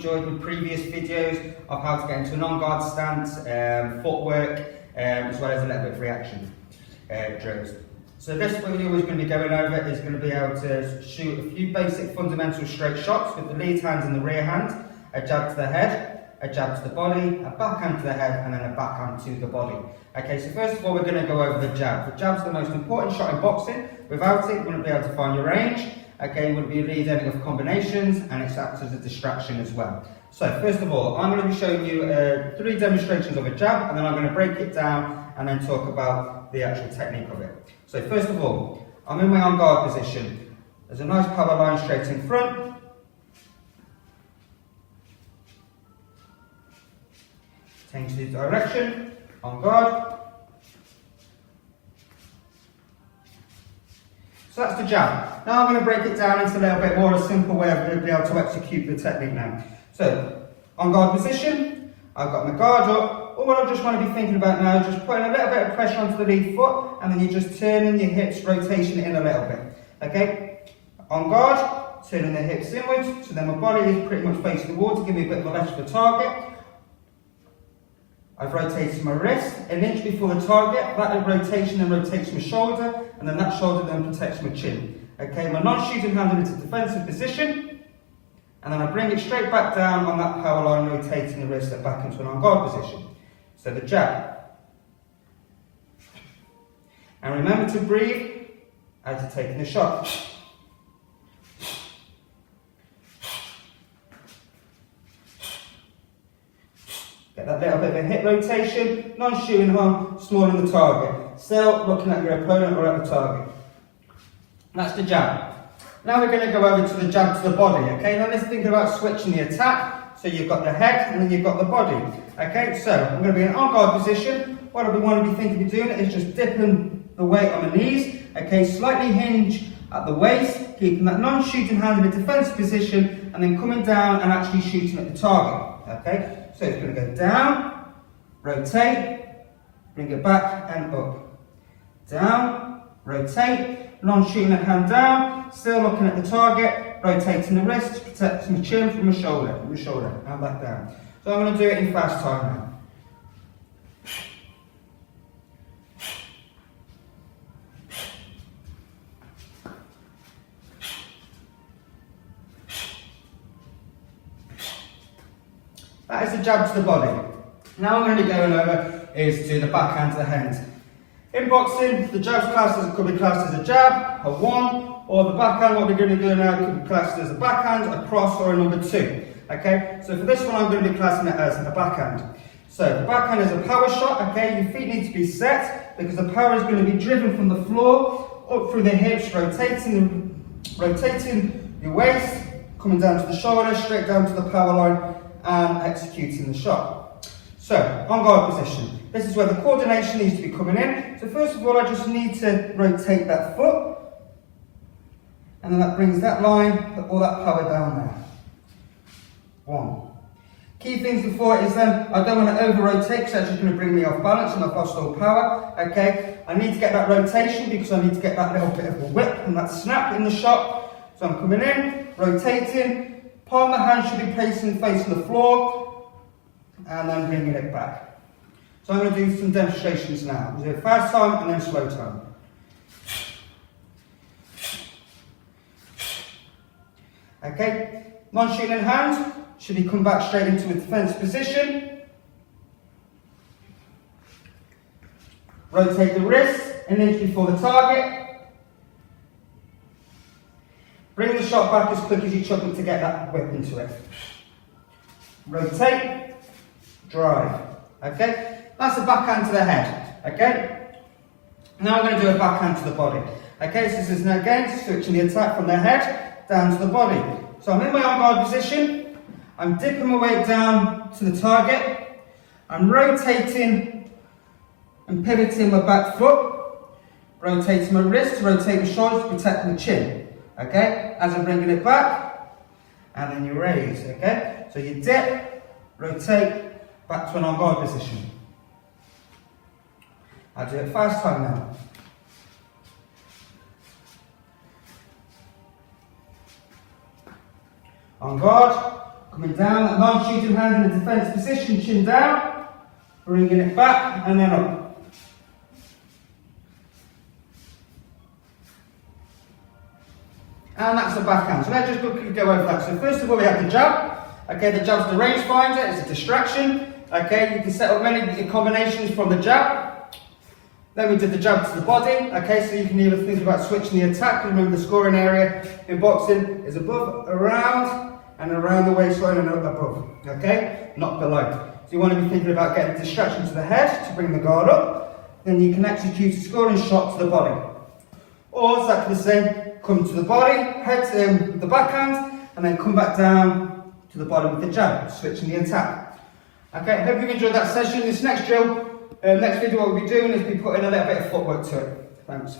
enjoyed the previous videos of how to get into an on-guard stance, footwork, as well as a little bit of reaction drills. So this video we're going to be going over is going to be able to shoot a few basic fundamental straight shots with the lead hand and the rear hand, a jab to the head, a jab to the body, a backhand to the head, and then a backhand to the body. Okay, so first of all we're going to go over the jab. The jab's the most important shot in boxing. Without it, you wouldn't be able to find your range. Okay, you wouldn't be leading of combinations, and it acts as a distraction as well. So first of all, I'm going to be showing you 3 demonstrations of a jab, and then I'm going to break it down and then talk about the actual technique of it. So first of all, I'm in my on-guard position. There's a nice power line straight in front. Change the direction, on guard. So that's the jab. Now I'm going to break it down into a little bit more a simple way of being able to execute the technique now. So, on guard position, I've got my guard up. All I just want to be thinking about now is just putting a little bit of pressure onto the lead foot, and then you're just turning your hips, rotation it in a little bit. Okay? On guard, turning the hips inwards, so then my body is pretty much facing the wall to give me a bit of a left of the target. I've rotated my wrist an inch before the target. That rotation then rotates my shoulder, and then that shoulder then protects my chin. Okay, my non-shooting hand into defensive position, and then I bring it straight back down on that power line, rotating the wrist back into an on-guard position. So the jab. And remember to breathe as you're taking the shot. Get that little bit of a hip rotation, non-shooting arm, small in the target. Still looking at your opponent or at the target. That's the jab. Now we're going to go over to the jab to the body, okay? Now let's think about switching the attack. So you've got the head and then you've got the body. Okay, so I'm going to be in an on-guard position. What we want to be thinking of doing is just dipping the weight on the knees. Okay, slightly hinge at the waist, keeping that non-shooting hand in a defensive position, and then coming down and actually shooting at the target. Okay? So it's going to go down, rotate, bring it back and up. Down, rotate, non-shooting that hand down, still looking at the target, rotating the wrist, protecting the chin from the shoulder, and back down. So I'm going to do it in fast time now. That is the jab to the body. Now I'm going to be going over is to the backhand to the hands. In boxing, the jab's could be classed as a jab, a 1, or the backhand, what we're going to do now, could be classed as a backhand, a cross, or a number 2. Okay, so for this one, I'm going to be classing it as a backhand. So the backhand is a power shot. Okay, your feet need to be set because the power is going to be driven from the floor up through the hips, rotating your waist, coming down to the shoulder, straight down to the power line, and executing the shot. So, on guard position. This is where the coordination needs to be coming in. So first of all, I just need to rotate that foot, and then that brings that line, put all that power down there. 1. Key things before it is then, I don't want to over-rotate because that's just going to bring me off balance and I've lost all power. Okay, I need to get that rotation because I need to get that little bit of a whip and that snap in the shot. So I'm coming in, rotating, palm of the hand should be facing the floor, and then bringing it back. So I'm going to do some demonstrations now. We'll do it fast time and then slow time. Okay, non-shooting in hand, should be come back straight into a defense position. Rotate the wrist an inch before the target. Bring the shot back as quick as you chuck it to get that whip into it. Rotate, drive. Okay, that's a backhand to the head. Okay, now I'm going to do a backhand to the body. Okay, so this is now again switching the attack from the head down to the body. So I'm in my on-guard position. I'm dipping my weight down to the target. I'm rotating and pivoting my back foot. Rotating my wrist, rotate my shoulders to protect my chin. Okay, as I'm bringing it back, and then you raise, okay? So you dip, rotate, back to an on-guard position. I'll do it fast time now. On guard, Coming down, that non-shooting hand in the defence position, chin down, bringing it back and then up. And that's the backhand. So let's just quickly go over that. So first of all, we have the jab. Okay, the jab's the rangefinder, it's a distraction. Okay, you can set up many combinations from the jab. Then we did the jab to the body. Okay, so you can either think about switching the attack. Remember, the scoring area in boxing is above, around, and around the waistline and up above. Okay, not below. So you want to be thinking about getting a distraction to the head to bring the guard up. Then you can execute a scoring shot to the body. Or exactly the same, come to the body, head with the backhand, and then come back down to the body with the jab, switching the attack. Okay, I hope you've enjoyed that session. This next drill, next video what we'll be doing is be putting a little bit of footwork to it. Thanks.